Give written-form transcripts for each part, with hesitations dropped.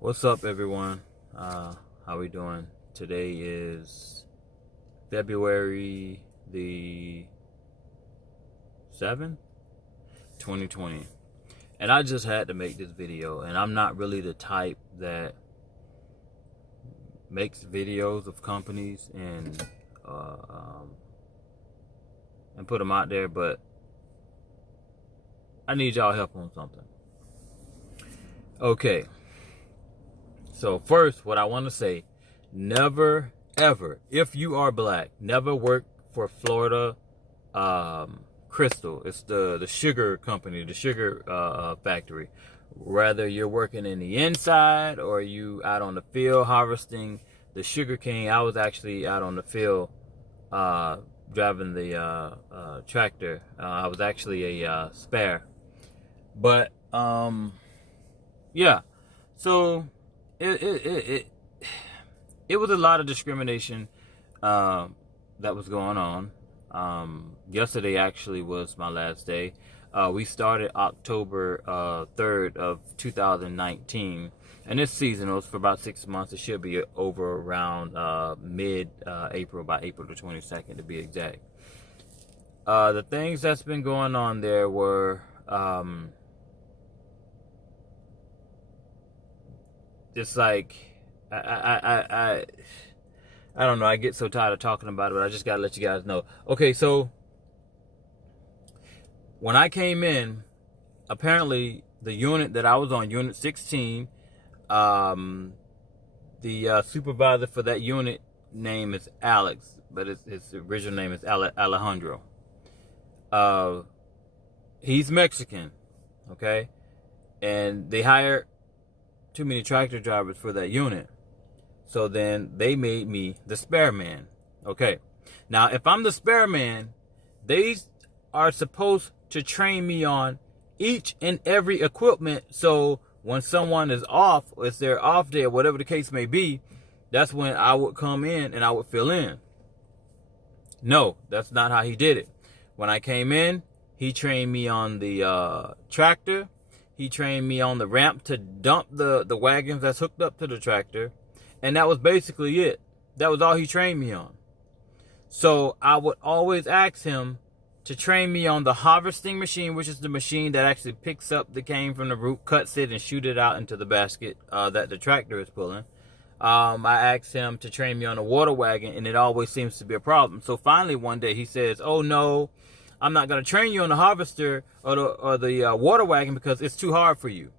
What's up, everyone? How we doing? Today is February the 7th, 2020. And I just had to make this video. And I'm not really the type that makes videos of companies and put them out there, but I need y'all help on something. Okay. So first, what I want to say, never, ever, if you are black, never work for Florida Crystal. It's the sugar company, the sugar factory. Whether you're working in the inside or you out on the field harvesting the sugar cane. I was actually out on the field driving the tractor. I was actually a spare. But, yeah. So it was a lot of discrimination that was going on. Yesterday actually was my last day. We started October 3rd of 2019, and this season was for about 6 months. It should be over around mid-April, by April the 22nd to be exact. The things that's been going on there were it's like I don't know. I get so tired of talking about it, but I just gotta let you guys know. Okay, so when I came in, apparently the unit that I was on, Unit 16, the supervisor for that unit name is Alex, but his original name is Alejandro. He's Mexican, okay, and they hired too many tractor drivers for that unit. So then they made me the spare man. Okay. Now, if I'm the spare man, they are supposed to train me on each and every equipment. So when someone is off, or if they're off there, whatever the case may be, that's when I would come in and I would fill in. No, that's not how he did it. When I came in, he trained me on the tractor. He trained me on the ramp to dump the wagons that's hooked up to the tractor. And that was basically it. That was all he trained me on. So I would always ask him to train me on the harvesting machine, which is the machine that actually picks up the cane from the root, cuts it, and shoot it out into the basket that the tractor is pulling. I asked him to train me on the water wagon, and it always seems to be a problem. So finally one day he says, "Oh no, I'm not going to train you on the harvester or the water wagon because it's too hard for you."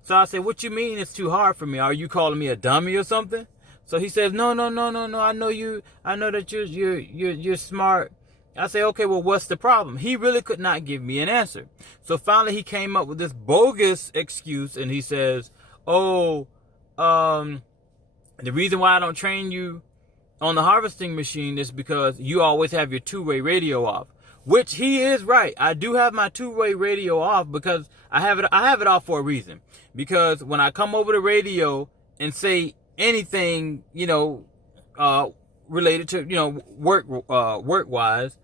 So I said, "What you mean it's too hard for me? Are you calling me a dummy or something?" So he says, No. I know you. I know that you're smart." I say, "Okay, well, what's the problem?" He really could not give me an answer. So finally he came up with this bogus excuse, and he says, "Oh, the reason why I don't train you on the harvesting machine is because you always have your two-way radio off." Which he is right. I do have my two-way radio off because I have it off for a reason. Because when I come over the radio and say anything, related to, work-wise,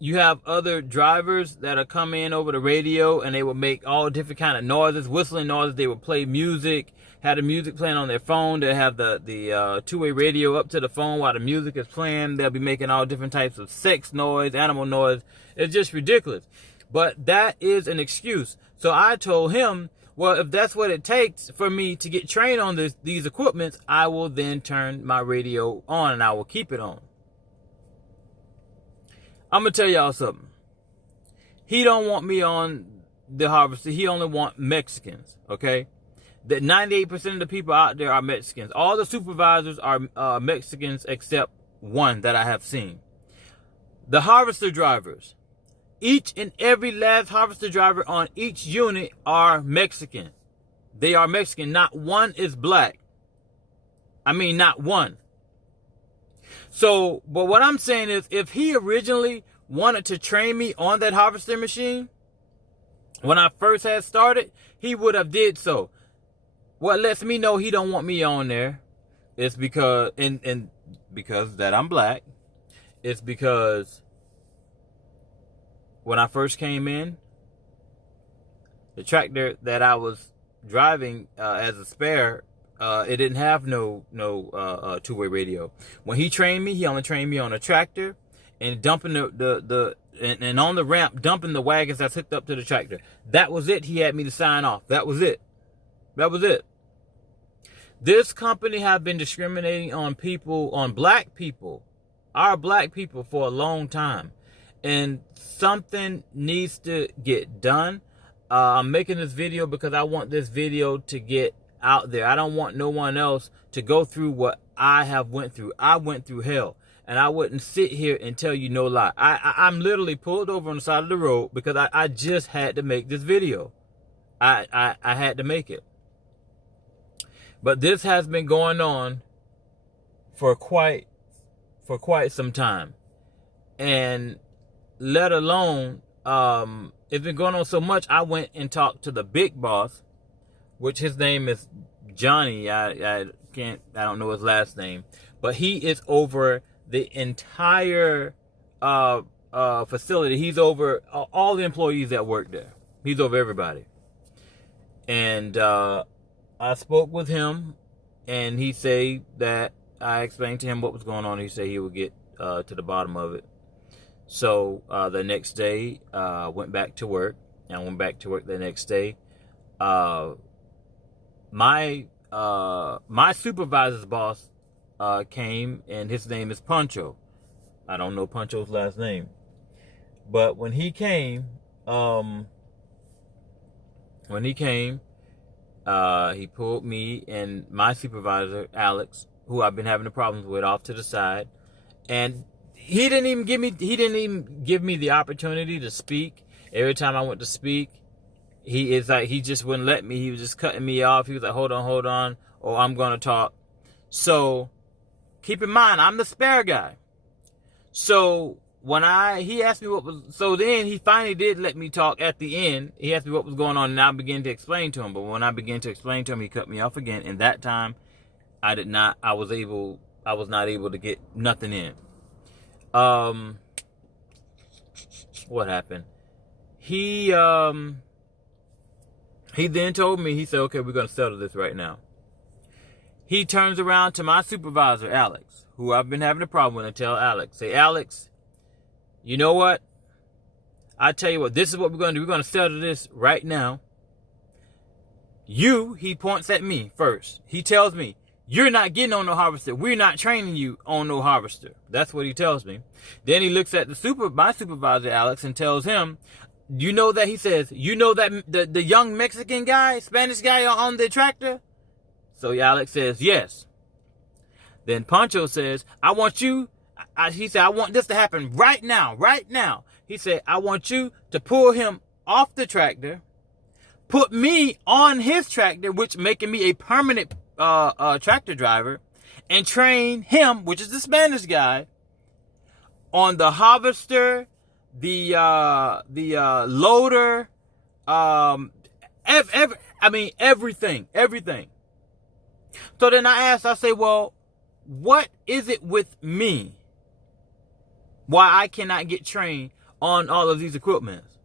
you have other drivers that'll come in over the radio and they will make all different kind of noises, whistling noises. They will play music, have the music playing on their phone. They'll have the two-way radio up to the phone while the music is playing. They'll be making all different types of sex noise, animal noise. It's just ridiculous. But that is an excuse. So I told him, well, if that's what it takes for me to get trained on these equipments, I will then turn my radio on and I will keep it on. I'm going to tell y'all something. He don't want me on the harvester. He only want Mexicans, okay? That 98% of the people out there are Mexicans. All the supervisors are Mexicans except one that I have seen. The harvester drivers, each and every last harvester driver on each unit are Mexican. They are Mexican. Not one is black. I mean, not one. So, but what I'm saying is, if he originally wanted to train me on that harvester machine, when I first had started, he would have did so. What lets me know he don't want me on there is because, and because that I'm black, it's because when I first came in, the tractor that I was driving as a spare, it didn't have no two-way radio. When he trained me, he only trained me on a tractor and dumping and on the ramp, dumping the wagons that's hooked up to the tractor. That was it. He had me to sign off. That was it. That was it. This company have been discriminating on people, on black people, our black people, for a long time. And something needs to get done. I'm making this video because I want this video to get out there. I don't want no one else to go through what I have went through. I went through hell. And I wouldn't sit here and tell you no lie. I'm literally pulled over on the side of the road because I just had to make this video. I had to make it. But this has been going on for quite some time. And let alone, it's been going on so much, I went and talked to the big boss, which his name is Johnny. I don't know his last name, but he is over the entire facility. He's over all the employees that work there. He's over everybody. And I spoke with him, and he said that I explained to him what was going on. He said he would get to the bottom of it. So the next day, went back to work. And I went back to work the next day. My supervisor's boss came, and his name is Pancho. I don't know Pancho's last name. But when he came, he pulled me and my supervisor, Alex, who I've been having the problems with, off to the side. And he didn't even give me the opportunity to speak. Every time I went to speak, he just wouldn't let me. He was just cutting me off. He was like, hold on, or I'm going to talk. So keep in mind, I'm the spare guy. So when he asked me then he finally did let me talk at the end. He asked me what was going on, and I began to explain to him. But when I began to explain to him, he cut me off again. And that time, I was not able to get nothing in. What happened? He then told me, he said, okay, we're going to settle this right now. He turns around to my supervisor, Alex, who I've been having a problem with, and tell Alex, say, Alex, you know what? I tell you what, this is what we're going to do. We're going to settle this right now. He points at me first. He tells me, you're not getting on no harvester. We're not training you on no harvester. That's what he tells me. Then he looks at my supervisor, Alex, and tells him, you know that the young Mexican guy, Spanish guy on the tractor? So Alex says, yes. Then Pancho says, he said, I want this to happen right now. He said, I want you to pull him off the tractor, put me on his tractor, which making me a permanent tractor driver, and train him, which is the Spanish guy, on the harvester, the loader, everything. So then I say, well, what is it with me? Why I cannot get trained on all of these equipments?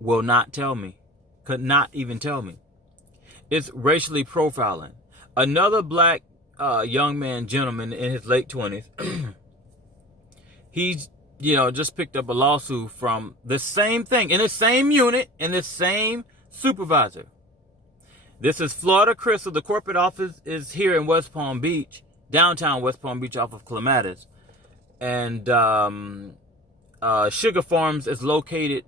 Will not tell me. Could not even tell me. It's racially profiling. Another black gentleman in his late 20s, he's, just picked up a lawsuit from the same thing, in the same unit, in the same supervisor. This is Florida Crystal. The corporate office is here in West Palm Beach, downtown West Palm Beach, off of Clematis. And Sugar Farms is located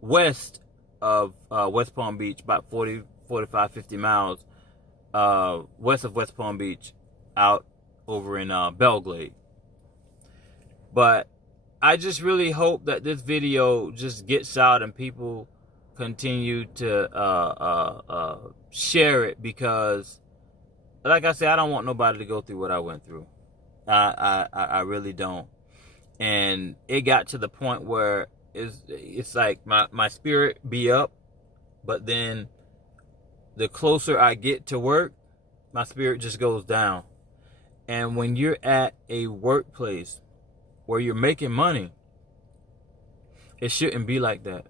west of West Palm Beach, about 45, 50 miles west of West Palm Beach, out over in Belglade. But I just really hope that this video just gets out and people continue to share it, because, like I said, I don't want nobody to go through what I went through. I really don't. And it got to the point where it's like my spirit be up, but then the closer I get to work, my spirit just goes down. And when you're at a workplace where you're making money, it shouldn't be like that.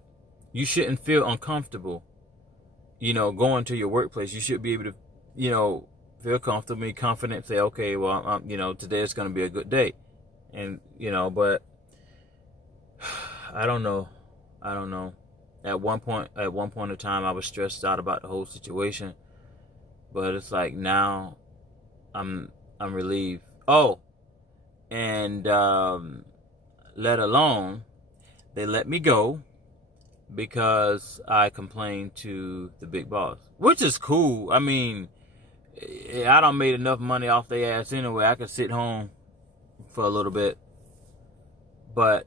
You shouldn't feel uncomfortable, going to your workplace. You should be able to, feel comfortable, be confident, say, okay, well, today is going to be a good day. And, but I don't know. At one point in time, I was stressed out about the whole situation, but it's like now I'm relieved. Oh, and let alone they let me go because I complained to the big boss, which is cool. I mean, I done made enough money off their ass anyway. I could sit home for a little bit. But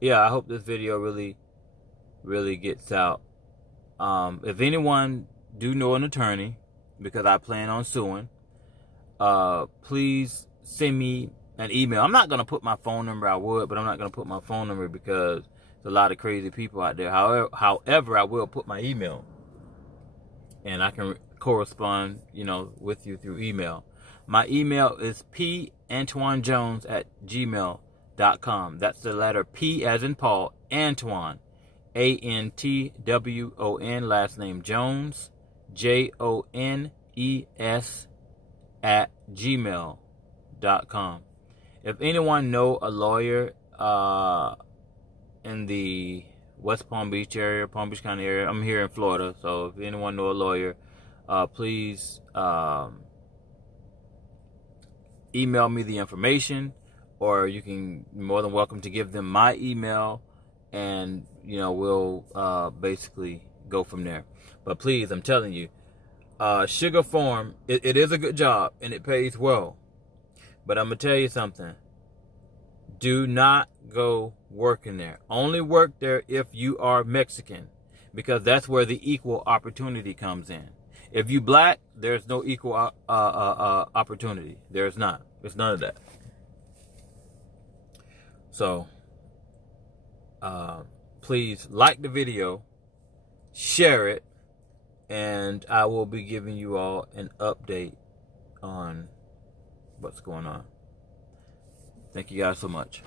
yeah, I hope this video really, really gets out. If anyone do know an attorney, because I plan on suing, please send me an email. I'm not gonna put my phone number. I would, but I'm not gonna put my phone number because there's a lot of crazy people out there. However, I will put my email, and I can correspond, with you through email. My email is pantoinejones@gmail.com. That's the letter P as in Paul, Antoine, Antwon, last name Jones, Jones @gmail.com. If anyone know a lawyer in the West Palm Beach area, Palm Beach County area, I'm here in Florida, so if anyone know a lawyer, please email me the information, or you can more than welcome to give them my email, and we'll basically go from there. But please, I'm telling you, Sugar Farm, it is a good job and it pays well, but I'm gonna tell you something. Do not go work in there. Only work there if you are Mexican, because that's where the equal opportunity comes in. If you black, there's no equal opportunity. There's not. There's none of that. So, please like the video, share it, and I will be giving you all an update on what's going on. Thank you guys so much.